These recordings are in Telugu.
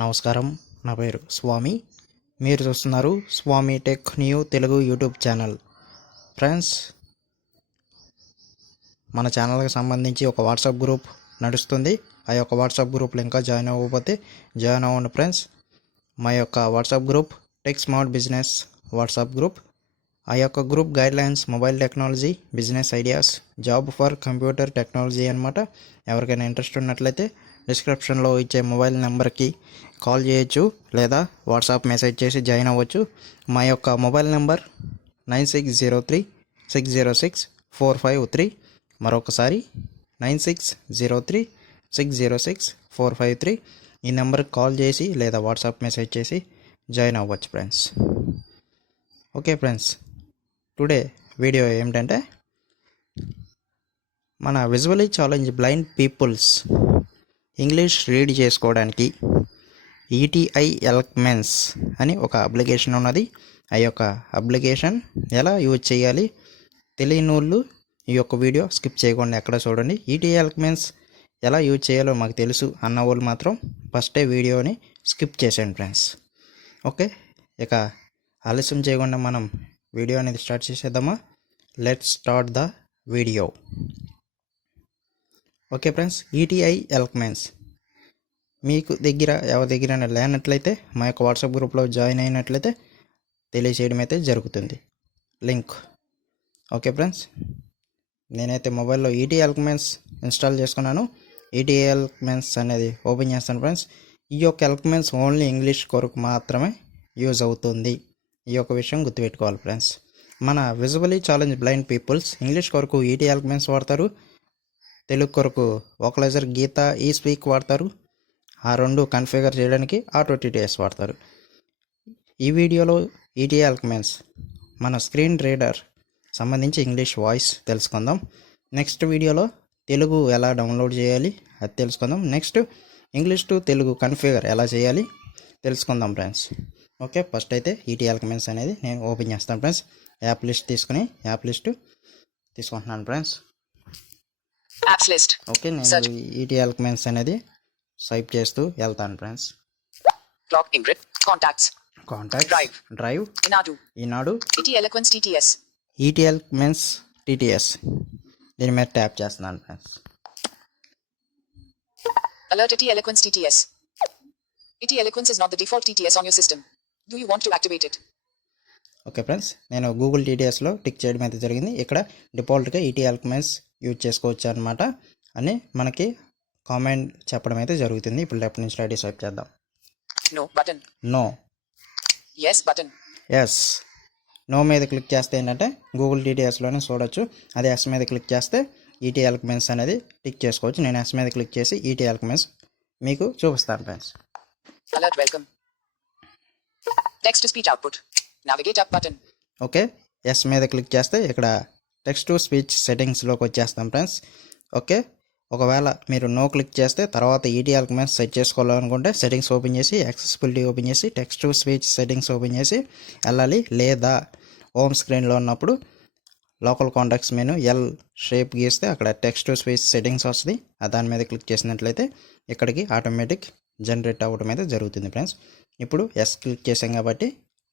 నమస్కారం. నా పేరు స్వామి. మీరు చూస్తున్నారు Swami tech new Telugu YouTube channel. Friends, మన ఛానల్కి సంబంధించి ఒక వాట్సాప్ గ్రూప్ నడుస్తుంది. ఆ యొక్క వాట్సాప్ గ్రూప్లో ఇంకా జాయిన్ అవ్వకపోతే జాయిన్ అవ్వండి ఫ్రెండ్స్. మా యొక్క WhatsApp group tech smart business WhatsApp group. ఆ యొక్క group guidelines mobile technology, business ideas, job for computer technology అనమాట. ఎవరికైనా ఇంట్రెస్ట్ ఉన్నట్లయితే డిస్క్రిప్షన్లో ఇచ్చే మొబైల్ నెంబర్కి కాల్ చేయొచ్చు లేదా వాట్సాప్ మెసేజ్ చేసి జాయిన్ అవ్వచ్చు. మా యొక్క మొబైల్ నెంబర్ 9603606453. మరొకసారి 9603606453. ఈ నెంబర్కి కాల్ చేసి లేదా వాట్సాప్ మెసేజ్ చేసి జాయిన్ అవ్వచ్చు friends. Okay friends, today video ఏమిటంటే మన visually challenge blind peoples English read చేసుకోవడానికి ఈటీఐ ఎల్క్మెన్స్ అని ఒక అప్లికేషన్ ఉన్నది. ఆ యొక్క అప్లికేషన్ ఎలా యూజ్ చేయాలి తెలియని వాళ్ళు ఈ యొక్క వీడియో స్కిప్ చేయకుండా ఎక్కడ చూడండి. ఈటీఐ ఎల్క్మెన్స్ ఎలా యూజ్ చేయాలో మాకు తెలుసు అన్న వాళ్ళు మాత్రం ఫస్టే వీడియోని స్కిప్ చేసేయండి ఫ్రెండ్స్. ఓకే, ఇక ఆలస్యం చేయకుండా మనం వీడియో అనేది స్టార్ట్ చేసేద్దామా? Let's start the video. Okay friends, ETI Eloquence మీకు దగ్గర ఎవరి దగ్గర లేనట్లయితే మా యొక్క వాట్సాప్ గ్రూప్లో జాయిన్ అయినట్లయితే తెలియచేయడం అయితే జరుగుతుంది లింక్. ఓకే ఫ్రెండ్స్, నేనైతే మొబైల్లో ఈటీఐ ఎల్క్మెన్స్ ఇన్స్టాల్ చేసుకున్నాను. ఈటీఐ ఎల్క్మెన్స్ అనేది ఓపెన్ చేస్తాను ఫ్రెండ్స్. ఈ యొక్క ఎల్క్మెన్స్ ఓన్లీ ఇంగ్లీష్ కొరకు మాత్రమే యూజ్ అవుతుంది. ఈ యొక్క విషయం గుర్తుపెట్టుకోవాలి ఫ్రెండ్స్. మన visually challenge blind peoples English కొరకు ఈటీఐ ఎల్క్మెన్స్ వాడతారు, తెలుగు కొరకు వోకలైజర్ గీత ఈ స్పీక్ వాడతారు. ఆ రెండు కన్ఫిగర్ చేయడానికి ఆటో టీటీఎస్ వాడతారు. ఈ వీడియోలో ఈటీఐ ఎల్క్మెన్స్ మన స్క్రీన్ రీడర్ సంబంధించి ఇంగ్లీష్ వాయిస్ తెలుసుకుందాం. నెక్స్ట్ వీడియోలో తెలుగు ఎలా డౌన్లోడ్ చేయాలి అది తెలుసుకుందాం. Next English to Telugu configure ఎలా చేయాలి తెలుసుకుందాం ఫ్రెండ్స్. ఓకే, ఫస్ట్ అయితే ఈటీఐ ఎల్క్మెన్స్ అనేది నేను ఓపెన్ చేస్తాను ఫ్రెండ్స్. యాప్ లిస్ట్ తీసుకుంటున్నాను ఫ్రెండ్స్. Apps list. ఓకే, నేను ఈటీఐ ఎల్క్మెన్స్ అనేది స్వైప్ చేస్తూ వెళ్తాను friends. Clock Ingrid contacts drive Eenadu ETI Eloquence TTS ETI Eloquence TTS దీని మీద ట్యాప్ చేస్తున్నాను friends. alert ET Eloquence TTS. ET Eloquence is not the default TTS on your system. Do you want to activate it? Okay friends, నేను గూగుల్ టీటీఎస్లో టిక్ చేయడం అయితే జరిగింది. ఇక్కడ డిఫాల్ట్గా ఈటీఐ ఎల్క్మెన్స్ యూజ్ చేసుకోవచ్చు అనమాట అని మనకి కామెంట్ చెప్పడం అయితే జరుగుతుంది. ఇప్పుడు లెఫ్ట్ నుంచి రైట్ స్వైప్ చేద్దాం. No button. No. Yes button. Yes. No మీద క్లిక్ చేస్తే ఏంటంటే గూగుల్ టీటీఎస్లోనే చూడొచ్చు. అదే ఎస్ మీద క్లిక్ చేస్తే ఈటీఐ ఎల్క్మెన్స్ అనేది టిక్ చేసుకోవచ్చు. నేను ఎస్ మీద క్లిక్ చేసి ఈటీఐ ఎల్క్మెన్స్ మీకు చూపిస్తాను friends. Alert welcome. Text to speech output. Navigate up button. Okay, yes మీద క్లిక్ చేస్తే ఇక్కడ టెక్స్ట్ టు స్పీచ్ సెట్టింగ్స్లోకి వచ్చేస్తాం ఫ్రెండ్స్. ఓకే, ఒకవేళ మీరు నో క్లిక్ చేస్తే తర్వాత ఈటీఐ ఎల్క్మెన్స్ సెట్ చేసుకోవాలనుకుంటే సెట్టింగ్స్ ఓపెన్ చేసి యాక్సెసిబిలిటీ ఓపెన్ చేసి text to speech settings open చేసి వెళ్ళాలి. లేదా హోమ్ స్క్రీన్లో ఉన్నప్పుడు local contacts menu L shape గీస్తే అక్కడ టెక్స్ట్ టు స్పీచ్ సెట్టింగ్స్ వస్తుంది. దాని మీద క్లిక్ చేసినట్లయితే ఇక్కడికి ఆటోమేటిక్ జనరేట్ అవ్వడం అయితే జరుగుతుంది ఫ్రెండ్స్. ఇప్పుడు ఎస్ క్లిక్ చేసాం కాబట్టి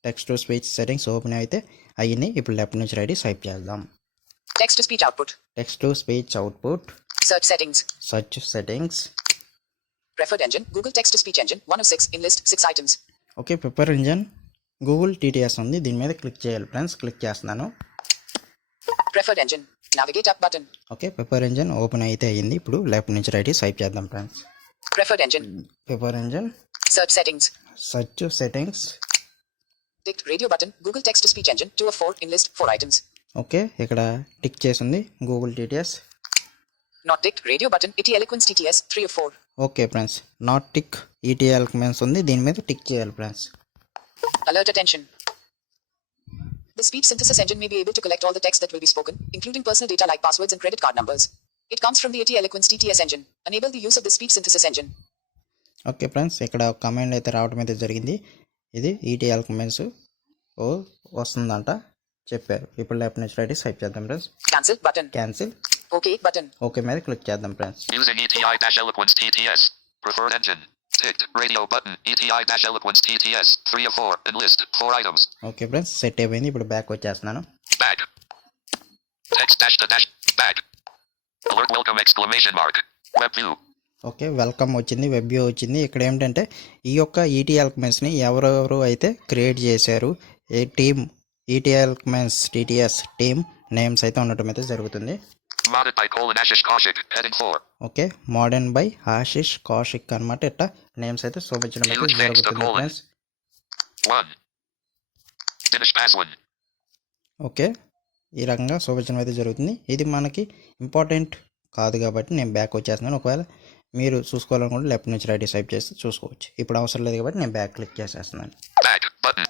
text to speech settings open అయితే అయ్యింది. ఇప్పుడు లెఫ్ట్ నుంచి రైట్ స్వైప్ చేద్దాం. Text to speech output. Text to speech output. Search settings. Preferred engine, Google text to speech engine, 1 of 6 in list 6 items. Okay, prefer engine Google TTS ఉంది. దీని మీద క్లిక్ చేయాలి ఫ్రెండ్స్. క్లిక్ చేస్తున్నాను. Preferred engine, navigate up button. Okay, prefer engine open అయితే అయ్యింది. ఇప్పుడు లెఫ్ట్ నుంచి రైట్ స్వైప్ చేద్దాం friends. Preferred engine. Prefer engine. Search settings. Tick radio button, Google text to speech engine, 2 of 4 in list 4 items. Okay, ఇక్కడ టిక్ చేసింది Google TTS. Not ticked, radio button, ET Eloquence TTS, 3 of 4. Okay friends, not tick ETI Eloquence ఉంది. దీని మీద టిక్ చేయాలి friends. Alert attention. The speech synthesis engine may be able to collect all the text that will be spoken, including personal data like passwords and credit card numbers. It comes from the ET Eloquence TTS engine. Enable the use of the speech synthesis engine. Okay friends, ఇక్కడ కమెంట్ అయితే రావడం అయితే జరిగింది. ఇది ఈటీఐ ఎల్క్మెన్స్ వస్తుందంట చెప్పారు. ఇప్పుడు లెఫ్ట్ నుంచి రైట్ స్వైప్ చేద్దాం friends. Cancel button. Cancel. Okay button. Okay మీద క్లిక్ చేద్దాం friends. Using ETI-Eloquence TTS. Preferred engine. Ticked. Radio button. ETI dash eloquence TTS. 3 of 4. Enlist. 4 items. Okay friends, set అయిపోయింది. ఇప్పుడు బ్యాక్ వచ్చేస్తున్నాను. Back. Text dash the dash. Back. Alert welcome exclamation mark. Web view. Okay, welcome వచ్చింది, వెబ్ వ్యూ వచ్చింది. ఇక్కడ ఏమిటంటే ఈ యొక్క ఈటీ ఎల్క్మెన్స్ని ఎవరెవరు అయితే క్రియేట్ చేశారు, ఏ టీమ్ ఈటీ ఎల్క్మెన్స్ టీటీఎస్ టీమ్ నేమ్స్ అయితే ఉండటం అయితే జరుగుతుంది. Modded by Ashish Kaushik. Heading 4. Okay, modern by Ashish Kaushik అనమాట. ఇట్లా నేమ్స్ అయితే చూపించడం అయితే జరుగుతుంది ఫ్రెండ్స్. 1. Dinesh Paswan. ఓకే, ఈ రకంగా చూపించడం అయితే జరుగుతుంది. ఇది మనకి ఇంపార్టెంట్ కాదు కాబట్టి నేను బ్యాక్ వచ్చేస్తున్నాను. ఒకవేళ మీరు చూసుకోవాలనుకుంటే లెఫ్ట్ నుంచి రైట్ స్వైప్ చేస్తే చూసుకోవచ్చు. ఇప్పుడు అవసరం లేదు కాబట్టి నేను బ్యాక్ క్లిక్ చేసేస్తున్నాను. Back button.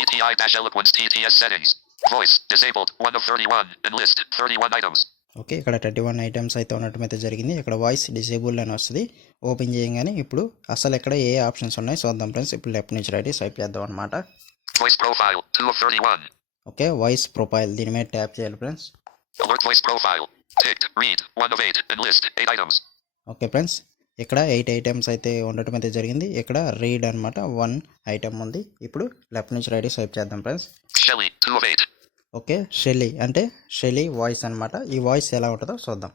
ETI dash eloquence TTS settings. Voice disabled 1 of 31. Enlist 31 items. Okay, ఇక్కడ 31 ఐటమ్స్ అయితే ఉండటం అయితే జరిగింది. ఇక్కడ వాయిస్ డిసేబుల్ అని వస్తుంది. ఓపెన్ చేయగానే ఇప్పుడు అసలు ఇక్కడ ఏ ఆప్షన్స్ ఉన్నాయి చూద్దాం ఫ్రెండ్స్. ఇప్పుడు లెఫ్ట్ నుంచి రైట్ స్వైప్ చేద్దాం అనమాట. Voice profile 2 of 31. Okay, voice profile దీని మీద ట్యాప్ చేయాలి friends. Alert voice profile. Ticked. Read 1 of 8. Enlist 8 items. Okay friends, ఇక్కడ 8 ఐటమ్స్ అయితే ఉండటం అయితే జరిగింది. ఇక్కడ రీడ్ అనమాట 1 ఐటమ్ ఉంది. ఇప్పుడు లెఫ్ట్ నుంచి రైట్ స్వైప్ చేద్దాం ఫ్రెండ్స్. Shelly 2 of 8. ఓకే, షెలీ అంటే షెలీ వాయిస్ అనమాట. ఈ వాయిస్ ఎలా ఉంటుందో చూద్దాం.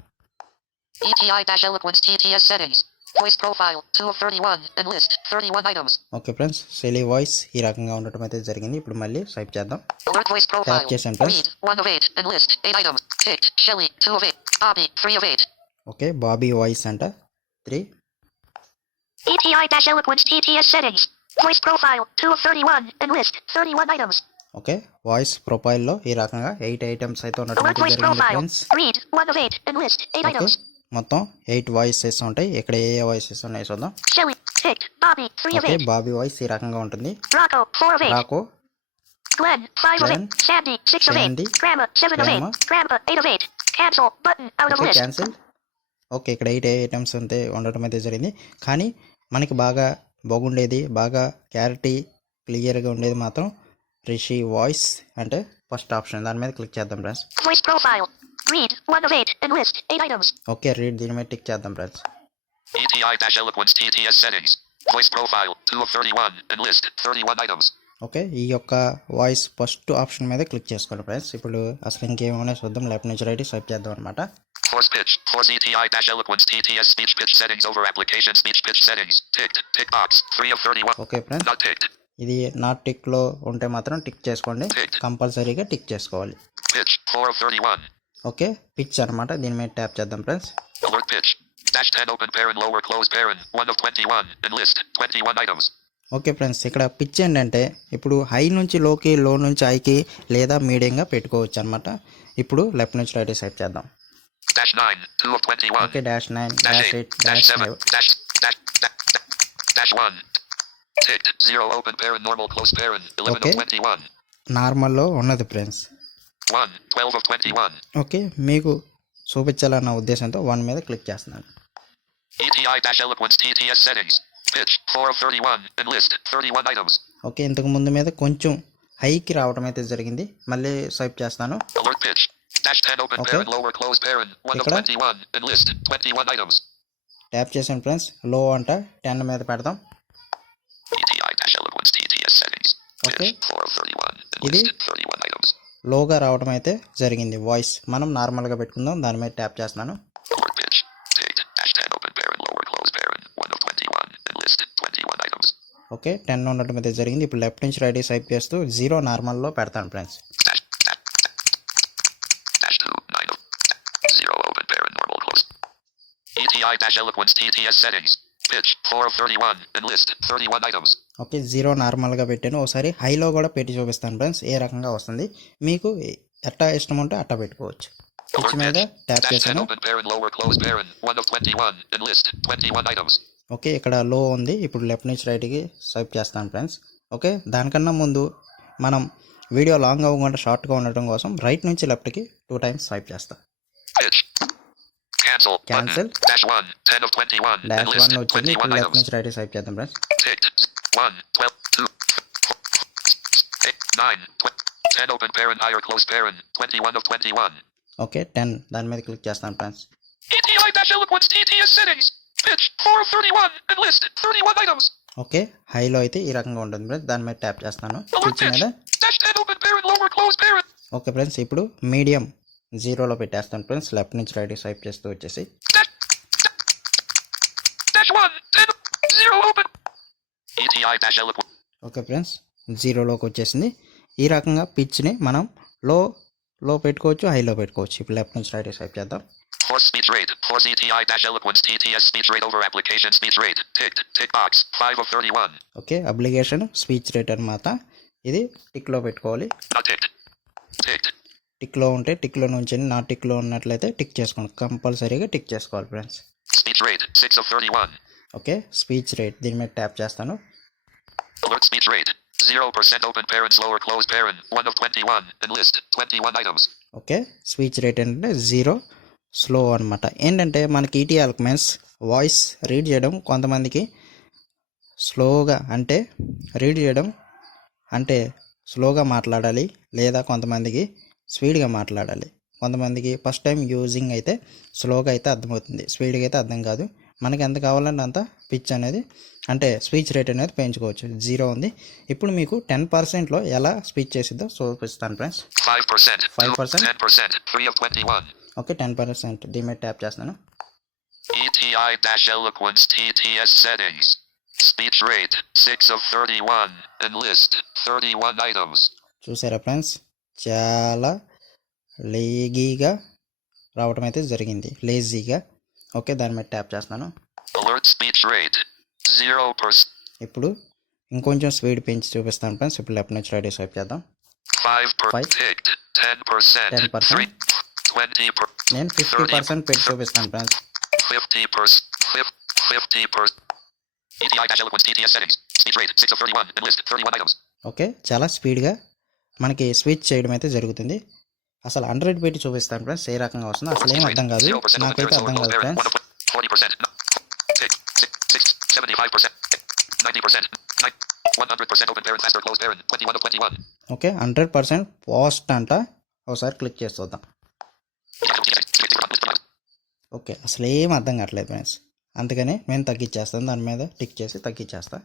ETI dash eloquence TTS settings. Voice profile 2 of 31. Enlist 31 items. Okay friends, Shelly voice ఈ రకంగా ఉండటం అయితే జరిగింది. ఇప్పుడు మళ్ళీ స్వైప్ చేద్దాం. Alert voice profile. ట్యాప్ చేసాం friends. Read 1 of 8. Enlist 8 items. Ticked. Shelly 2 of 8. Bobby 3 of 8. Okay, Bobby voice అంట 3. ETI dash eloquence TTS settings. Voice profile 2 of 31. Enlist 31 items. Okay, voice ప్రొఫైల్లో ఈ రకంగా 8 ఐటమ్స్ అయితే ఉండటం Alert అయితే voice జరిగింది profile. Friends. Read 1 of 8. Enlist 8 okay, items. మొత్తం 8 వాయిసెస్ ఉంటాయి. ఇక్కడ ఏ వాయిసెస్ ఉన్నాయి చూద్దాం. Shelly. Ticked. Bobby 3 of okay, 8. Bobby voice ఈ రకంగా ఉంటుంది. Rocco 4 of 8. రాకో, Glenn 5 of Glenn, 8. Sandy 6 of Sandy, 8. Grandma 7 of 8. Grandma, Grandpa 8 of 8. Cancel button out of okay list. Cancel. Okay, ఇక్కడ 8 ఐటమ్స్ అయితే ఉండటం అయితే జరిగింది. కానీ మనకి బాగా బాగుండేది, బాగా క్లారిటీ క్లియర్గా ఉండేది మాత్రం రిషి వాయిస్ అంటే ఫస్ట్ ఆప్షన్. దాని మీద క్లిక్ చేద్దాం friends. Voice profile. Read 1 of 8. Enlist 8 items. Okay, read దీని మీద టిక్ చేద్దాం friends. ETI dash eloquence TTS settings. Voice profile 2 of 31. Enlist 31 items. Okay, ఈ యొక్క వాయిస్ ఫస్ట్ ఆప్షన్ మీద క్లిక్ చేసుకోండి ఫ్రెండ్స్. ఇప్పుడు అసలు ఇంకేమైనా చూద్దాం. లెఫ్ట్ నుంచి రైట్ స్వైప్ చేద్దాం అనమాట. Force pitch. Force ETI dash eloquence TTS speech pitch settings over application speech pitch settings. Ticked. Tick box 3 of 31. Okay friends, Not ticked. ఇది నాట్ టిక్లో ఉంటే మాత్రం టిక్ చేసుకోండి. కంపల్సరీగా టిక్ చేసుకోవాలి. Pitch 4 of 31. ఓకే, పిచ్ అనమాట. దీని మీద ట్యాప్ చేద్దాం friends. Alert pitch. Dash 10 open parent lower close parent 1 of 21. Enlist 21 items. Okay friends, ఇక్కడ పిచ్ ఏంటంటే ఇప్పుడు హై నుంచి లోకి, లో నుంచి హైకి లేదా మీడియంగా పెట్టుకోవచ్చు అనమాట. ఇప్పుడు లెఫ్ట్ నుంచి రైట్ సైడ్ చేద్దాం. Dash 9 2 of 21. Okay, dash 9, Dash dash 8. 8, Dash dash 7. 5. Dash 1. Ticked. 0 open parent normal close parent 11 Okay. of 21. నార్మల్లో ఉన్నది ఫ్రెండ్స్. 1 12 of 21. ఓకే, మీకు చూపించాలన్న ఉద్దేశంతో 1 మీద క్లిక్ చేస్తున్నాను. ETI dash eloquence TTS settings. Pitch 4 of 31. Enlist 31 items. Okay, ఇంతకు ముందు మీద కొంచెం హైకి రావడం అయితే జరిగింది. మళ్ళీ స్వైప్ చేస్తాను. Alert pitch. Dash 10 open Okay. parent lower close parent 1 of Ikkada? 21. Enlist 21 items. Tap చేసాను ఫ్రెండ్స్. లో అంట 10 మీద పెడదాం. ETI dash eloquence TTS settings. Pitch Okay. 4 of 31. Idi? Enlisted 31 items. లోగా రావడం అయితే జరిగింది వాయిస్. మనం నార్మల్గా పెట్టుకుందాం. దాని మీద ట్యాప్ చేస్తున్నాను. Alert pitch. Ticked. Dash 10 open parent lower close parent 1 of 21. Enlisted 21 items. Okay, 10 ఉండటం అయితే జరిగింది. ఇప్పుడు లెఫ్ట్ నుంచి రైట్ స్వైప్ చేస్తూ 0 నార్మల్లో పెడతాను friends. Dash 2 9 of 0 open parent normal close. ETI dash eloquence TTS settings. Pitch 4 of 31. Enlist 31 items. Okay, 0 నార్మల్గా పెట్టాను. ఒకసారి హైలో కూడా పెట్టి చూపిస్తాను ఫ్రెండ్స్ ఏ రకంగా వస్తుంది. మీకు ఎట్టా ఇష్టం ఉంటే అట్టా పెట్టుకోవచ్చు. పిచ్ మీద ట్యాప్ Dash 10 చేశాను. open parent lower close parent 1 of 21. Enlist 21 items. Okay, ఇక్కడ లో ఉంది. ఇప్పుడు లెఫ్ట్ నుంచి రైట్కి స్వైప్ చేస్తాను ఫ్రెండ్స్. ఓకే, దానికన్నా ముందు మనం వీడియో లాంగ్ అవ్వకుండా షార్ట్గా ఉండటం కోసం రైట్ నుంచి లెఫ్ట్కి 2 టైమ్స్ స్వైప్ చేస్తాను. Pitch. Cancel. Cancel. Button. Dash 1 10 of 21. Dash 1 Enlist వచ్చింది. ఇప్పుడు 21 లెఫ్ట్ items. నుంచి రైట్ స్వైప్ చేద్దాం friends. Ticked. 1 12 2 8 9 10 open parent higher close parent 21 of 21. Okay, 10 దాని మీద క్లిక్ చేస్తాను friends. ETI dash eloquence TTS settings. Pitch 4 of 31 and list 31 items. Okay, హైలో అయితే ఈ రకంగా ఉంటుంది ఫ్రెండ్స్. దాని మీద ట్యాప్ చేస్తాను Alert పిచ్ pitch. మీద. Dash 10 open parent lower close parent. Okay friends, ఇప్పుడు మీడియం 0లో పెట్టేస్తాను ఫ్రెండ్స్. లెఫ్ట్ నుంచి రైట్ స్వైప్ చేస్తూ వచ్చేసి Dash 1 10 0 open. ETI dash eloquent. Okay friends, 0లోకి వచ్చేసింది. ఈ రకంగా పిచ్ని మనం లో పెట్టుకోవచ్చు, హైలో పెట్టుకోవచ్చు. ఇప్పుడు లెఫ్ట్ నుంచి రైట్ స్వైప్ చేద్దాం. Force speech rate. Force ETI dash eloquence TTS speech rate over application speech rate. Ticked. Tick box 5 of 31. Okay, application speech rate అనమాట. ఇది టిక్లో పెట్టుకోవాలి. Not ticked. Ticked. టిక్లో ఉంటే టిక్లో నుంచి, నా టిక్లో ఉన్నట్లయితే టిక్ చేసుకోండి. కంపల్సరీగా టిక్ చేసుకోవాలి friends. Speech rate 6 of 31. Okay, speech rate దీని మీద ట్యాప్ చేస్తాను. Alert speech rate 0% open parents lower close parent 1 of 21 and list 21 items. Okay, speech rate ఏంటంటే 0 స్లో అనమాట. ఏంటంటే మనకి ఈటీ ఎలక్మెంట్స్ వాయిస్ రీడ్ చేయడం కొంతమందికి స్లోగా, అంటే రీడ్ చేయడం అంటే స్లోగా మాట్లాడాలి, లేదా కొంతమందికి స్పీడ్గా మాట్లాడాలి. కొంతమందికి ఫస్ట్ టైం యూజింగ్ అయితే స్లోగా అయితే అర్థమవుతుంది, స్పీడ్గా అయితే అర్థం కాదు. మనకి ఎంత కావాలంటే అంత పిచ్ అనేది, అంటే స్పీచ్ రేట్ అనేది పెంచుకోవచ్చు. 0 ఉంది. ఇప్పుడు మీకు 10%లో ఎలా స్పీచ్ చేసిద్దో చూపిస్తాను ఫ్రెండ్స్. 5%. 5%. 10%. 3 of 21. ఓకే, 10% దీని మీద ట్యాప్ చేస్తున్నాను. ETI dash eloquence TTS settings. Speech rate 6 of 31 and list 31 items. చూసారా ఫ్రెండ్స్, చాలా లేగీగా రావడం అయితే జరిగింది, లేజీగా. ఓకే, దాని మీద ట్యాప్ చేస్తాను. Alert speech rate 0%. ఇప్పుడు ఇంకొంచెం స్పీడ్ పెంచి చూపిస్తాను ఫ్రెండ్స్. ఇప్పుడు లెఫ్ట్ నుంచి రైట్ స్వైప్ చేద్దాం. 5% ticked. 10%. 10%. 20%. నేను 50% పెట్టి చూపిస్తాను friends. 50%. 50%. ETI dash eloquence TTS settings. Speech rate 6 of 31 and list 31 items. Okay, చాలా స్పీడ్గా మనకి స్విచ్ చేయడం అయితే జరుగుతుంది. అసలు 100 పెట్టి చూపిస్తాను ఫ్రెండ్స్, ఏ రకంగా వస్తుందో అసలు ఏం అర్థం కాదు, 0% open నాకైతే parents అర్థం lower కాదు close parent 1 friends. of 40%. Tick. 75%. 90%. 100% open parent faster close parent 21 of 21. Okay, 100% fast అంట. ఒకసారి క్లిక్ చేసి చూద్దాం. ఓకే, అసలు ఏం అర్థం కావట్లేదు ఫ్రెండ్స్, అందుకని నేను తగ్గించేస్తాను. దాని మీద టిక్ చేసి తగ్గించేస్తా.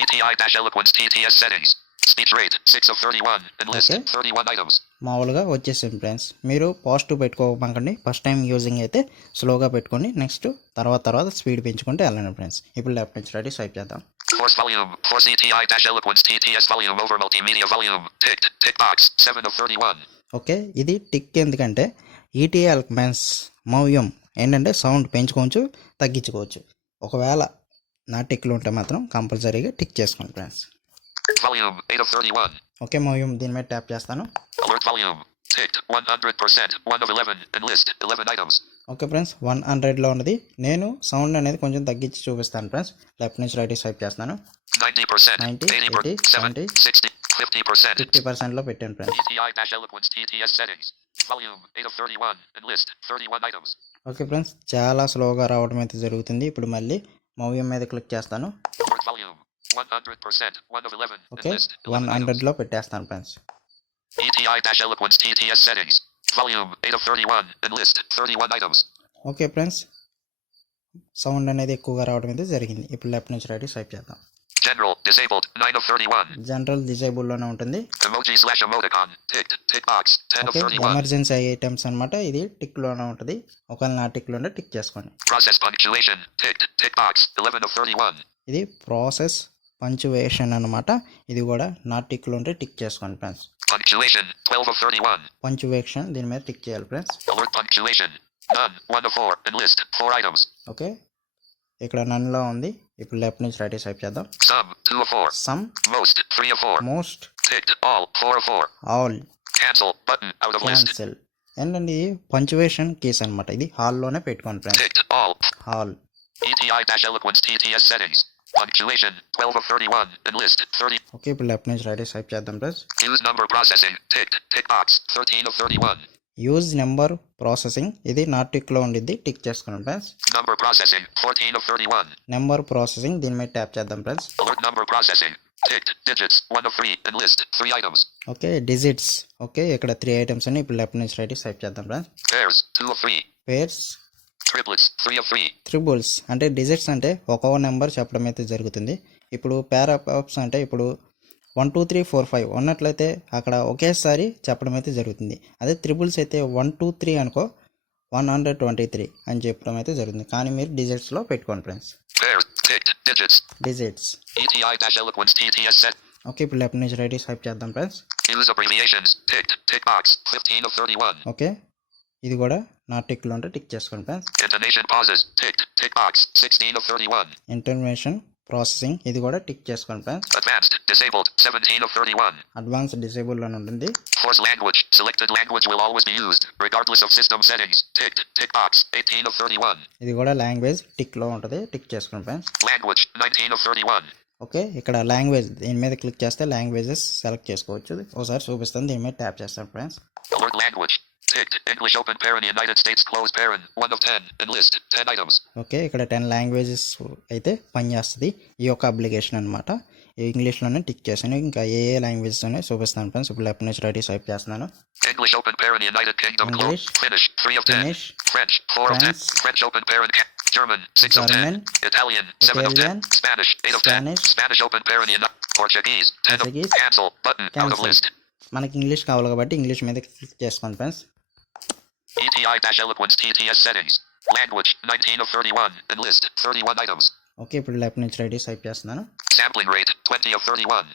ETI dash eloquence TTS settings. Speech rate 6 of 31 and list Okay. 31 items. మామూలుగా వచ్చేసింది ఫ్రెండ్స్. మీరు పాజిటివ్ పెట్టుకోకండి, ఫస్ట్ టైం యూజింగ్ అయితే స్లోగా పెట్టుకొని నెక్స్ట్ తర్వాత స్పీడ్ పెంచుకుంటే వెళ్ళండి ఫ్రెండ్స్. ఇప్పుడు లెఫ్ట్ నుంచి రెడీ స్వైప్ చేద్దాం. Force volume. Force ETI dash eloquence TTS volume over multimedia volume. Ticked. Tick box 7 of 31. Okay, ఇది టిక్ ఎందుకంటే ఈటీఎల్ మెన్స్ మౌయం ఏంటంటే సౌండ్ పెంచుకోవచ్చు, తగ్గించుకోవచ్చు. ఒకవేళ నా టిక్లు ఉంటే మాత్రం కంపల్సరీగా టిక్ చేసుకోండి ఫ్రెండ్స్. Volume 8 of 31. ఓకే, మౌయం దీని మీద ట్యాప్ చేస్తాను. Alert volume. Ticked 100%. 1 of 11 and list 11 items. Okay friends, 100లో ఉన్నది. నేను సౌండ్ అనేది కొంచెం తగ్గించి చూపిస్తాను ఫ్రెండ్స్. లెఫ్ట్ నుంచి రైట్ స్వైప్ చేస్తున్నాను. 90%. 90, 80%. 70, 60. 50%. 50%లో పెట్టాను friends. ETI dash eloquence TTS settings. Volume 8 of 31 and list 31 items. Okay friends, చాలా స్లోగా రావడం అయితే జరుగుతుంది. ఇప్పుడు మళ్ళీ మౌయం మీద క్లిక్ చేస్తాను. Alert volume 100%. 1 of 11 and okay, list 11 items. 100లో పెట్టేస్తాను friends. ETI dash eloquence TTS settings. Volume 8 of 31 and list 31 items. Okay friends, sound అనేది ఎక్కువగా రావడం అయితే జరిగింది. ఇప్పుడు లెఫ్ట్ నుంచి రైట్ స్వైప్ చేద్దాం. General disabled 9 of 31. జనరల్ డిజేబుల్లోనే ఉంటుంది. Emoji slash emoticon ticked. Tick box 10 of okay, 31. Emergency items అనమాట. ఇది టిక్లోనే ఉంటుంది. ఒకవేళ నా టిక్లో ఉంటే టిక్ చేసుకోండి. Process punctuation ticked. Tick box 11 of 31. ఇది ప్రాసెస్ పంచువేషన్ అనమాట. ఇది కూడా నా టిక్లో ఉంటే టిక్ చేసుకోండి ఫ్రెండ్స్. Punctuation 12 of 31. పంచువేషన్ దీని మీద టిక్ చేయాలి friends. Alert punctuation none 1 of 4 and list 4 items. Okay, ఇక్కడ నన్లో ఉంది. ఇప్పుడు లెఫ్ట్ నుంచి రైట్ స్వైప్ చేద్దాం. Some 2 of 4. Some, Most 3 of 4. Most, Ticked all 4 of 4. All, Cancel button out of list. Cancel. ఏంటండి ఇది పంచువేషన్ కేస్ అనమాట. ఇది హాల్లోనే పెట్టుకోండి friends. Ticked all. Hall. ETI dash eloquence TTS settings. Punctuation 12 of 31 and list 30. Okay, ఇప్పుడు లెఫ్ట్ నుంచి రైట్ స్వైప్ చేద్దాం friends. Use number processing ticked. Tick box 13 of 31. Use number processing ఇది నా టిక్లో ఉండిద్ది, టిక్ చేసుకోండి friends. Number processing 14 of 31. Number processing దీని మీద ట్యాప్ చేద్దాం friends. Alert number processing Ticked. Digits. 1 of 3. And list 3 items. Okay digits. Okay ఇక్కడ 3 ఐటమ్స్ అని ఇప్పుడు లెఫ్ట్ నుంచి రైట్ టైప్ చేద్దాం friends. Pairs. 2 of 3. Pairs. Triplets. 3 of 3. Triples అంటే డిజిట్స్ అంటే ఒక్కో నెంబర్ చెప్పడం అయితే జరుగుతుంది. ఇప్పుడు పేర్ ఆఫ్స్ అంటే ఇప్పుడు 1 2 3 4 5 ఉన్నట్లయితే అక్కడ ఒకేసారి చెప్పడం అయితే జరుగుతుంది. అదే త్రిబుల్స్ అయితే 1 2 3 అనుకో 123 అని చెప్పడం అయితే జరుగుతుంది. కానీ మీరు డిజిట్స్లో పెట్టుకోండి friends. Pairs. Ticked. Digits. Digits. ETI-Eloquence TTS set. Okay ఇప్పుడు లెఫ్ట్ నుంచి రైట్ టైప్ చేద్దాం friends. Use abbreviations. Ticked. Tick box. 15 of 31. Okay ఇది కూడా నా టిక్లో ఉంటే టిక్ చేసుకోండి friends. Intonation pauses. Ticked. Tick box. 16 of 31. ఇంటర్మేషన్ processing ఇది కూడా టిక్ చేసుకోండి friends. Advanced. Disabled. 17 of 31. Advance disable అని ఉంటుంది. Force language. Selected language will always be used, regardless of system settings. Ticked. Tick box. 18 of 31. ఇది కూడా లాంగ్వేజ్ టిక్లో ఉంటుంది, టిక్ చేసుకోండి ఫ్రెండ్స్. Language. 19 of 31. ఓకే ఇక్కడ లాంగ్వేజ్ దీని మీద క్లిక్ చేస్తే లాంగ్వేజెస్ సెలెక్ట్ చేసుకోవచ్చు. ఒకసారి చూపిస్తాను, దీని మీద ట్యాప్ చేస్తాను friends. Alert language. Ticked. English open parent United States closed parent 1 of 10. And list 10 items. Okay ఇక్కడ 10 లాంగ్వేజెస్ అయితే పనిచేస్తుంది ఈ యొక్క అప్లికేషన్ అనమాట. ఇంగ్లీష్లోనే టిక్ చేశాను, ఇంకా ఏ లాంగ్వేజెస్ అనేవి చూపిస్తాను ఫ్రెండ్స్. ఇప్పుడు లెఫ్ట్ నుంచి రైట్ టైప్ చేస్తున్నాను. English open parent United Kingdom English. closed. Finnish 3 of 10. Finnish. French 4 of 10. France. French open parent German 6 of 10. German. Italian 7 of 10. Italian. Spanish 8 of 10. Spanish. Spanish open parent Portuguese 10 of Portuguese. Cancel button out of Cancel. list. మనకి ఇంగ్లీష్ కావాలి కాబట్టి ఇంగ్లీష్ మీద క్లిక్ చేసుకోండి friends. ETI-Eloquence TTS settings. Language 19 of 31. And list 31 items. Okay ఇప్పుడు లెఫ్ట్ నుంచి రైట్ టైప్ చేస్తున్నాను. Sampling rate 20 of 31.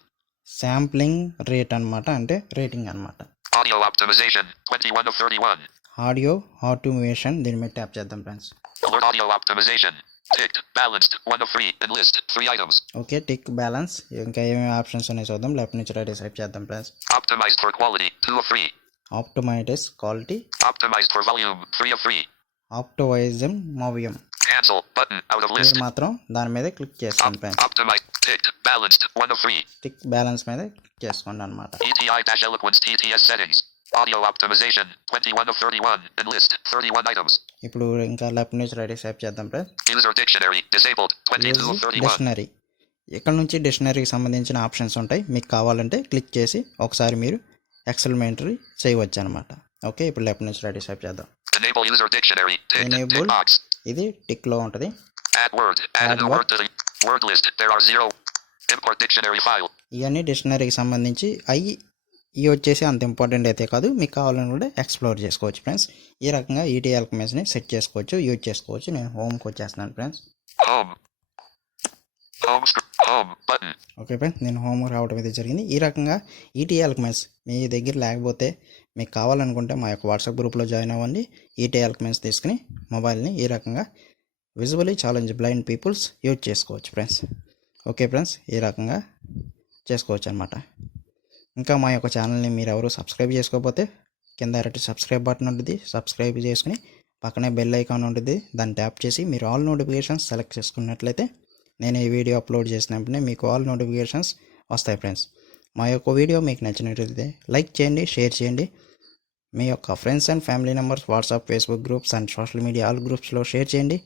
Sampling rate అనమాట, అంటే రేటింగ్ అనమాట. Audio optimization 21 of 31. Audio automation దీని మీద ట్యాప్ చేద్దాం friends. Alert audio optimization. Ticked. Balanced 1 of 3. And list 3 items. Okay tick balance ఇంకా ఏమేమి ఆప్షన్స్ ఉన్నాయి చూద్దాం. లెఫ్ట్ నుంచి రైట్ టైప్ చేద్దాం friends. Optimized for quality 2 of 3. Optimise quality. Optimized for volume 3 of 3. ఆప్టిమైజం మోవియం. Cancel button out of list. మీరు మాత్రం దాని మీద క్లిక్ చేసుకోండి friends. Optimized. Ticked. Balanced 1 of 3. Tick balance మీద క్లిక్ చేసుకోండి అనమాట. ETI-Eloquence TTS settings. Audio optimization 21 of 31. And list 31 items. ఇప్పుడు ఇంకా లెఫ్ట్ నుంచి రైట్ టైప్ చేద్దాం friends. User dictionary disabled 22 of 31. Dictionary. ఇక్కడ నుంచి డిక్షనరీకి సంబంధించిన ఆప్షన్స్ ఉంటాయి. మీకు కావాలంటే క్లిక్ చేసి ఒకసారి మీరు ఎక్స్పెరిమెంటరీ చేయవచ్చు అనమాట. ఓకే ఇప్పుడు లెఫ్ట్ నుంచి రైట్ టైప్ చేద్దాం. Enable user dictionary. Tick. Enable. Tick box. ఇది టిక్లో ఉంటుంది. Add word. Add a Add new what? word to the word list. There are 0. Import dictionary file. ఇవన్నీ డిక్షనరీకి సంబంధించి ఇవి వచ్చేసి అంత ఇంపార్టెంట్ అయితే కాదు, మీకు కావాలని కూడా ఎక్స్ప్లోర్ చేసుకోవచ్చు ఫ్రెండ్స్. ఈ రకంగా ఈటీఐ ఎల్క్మెన్స్ని సెట్ చేసుకోవచ్చు, యూజ్ చేసుకోవచ్చు. నేను హోమ్కి వచ్చేస్తున్నాను friends. Home. Home button. Okay friends నేను హోమ్ రావడం అయితే జరిగింది. ఈ రకంగా ఈటీఐ ఎల్క్మెన్స్ మీ దగ్గర లేకపోతే మీకు కావాలనుకుంటే మా యొక్క వాట్సాప్ గ్రూప్లో జాయిన్ అవ్వండి. ఈటీఐ ఎల్క్మెన్స్ తీసుకుని మొబైల్ని ఈ రకంగా visually challenge blind peoples use చేసుకోవచ్చు ఫ్రెండ్స్. ఓకే ఫ్రెండ్స్ ఈ రకంగా చేసుకోవచ్చు అనమాట. ఇంకా మా యొక్క ఛానల్ని మీరు ఎవరు సబ్స్క్రైబ్ చేసుకోకపోతే కింద ఎరటి సబ్స్క్రైబ్ బటన్ ఉంటుంది, సబ్స్క్రైబ్ చేసుకుని పక్కనే బెల్ ఐకాన్ ఉంటుంది, దాన్ని ట్యాప్ చేసి మీరు ఆల్ నోటిఫికేషన్స్ సెలెక్ట్ చేసుకున్నట్లయితే నేను ఈ వీడియో అప్లోడ్ చేసినప్పుడే మీకు ఆల్ నోటిఫికేషన్స్ వస్తాయి ఫ్రెండ్స్. మా యొక్క వీడియో మీకు నచ్చినట్లయితే లైక్ చేయండి, షేర్ చేయండి. మీ యొక్క friends and family members WhatsApp, Facebook groups and social media all గ్రూప్స్లో షేర్ చేయండి.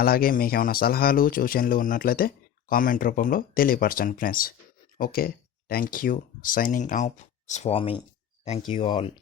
అలాగే మీకు ఏమైనా సలహాలు సూచనలు ఉన్నట్లయితే కామెంట్ రూపంలో తెలియపరచండి friends. Okay thank you. Signing off Swami. Thank you all.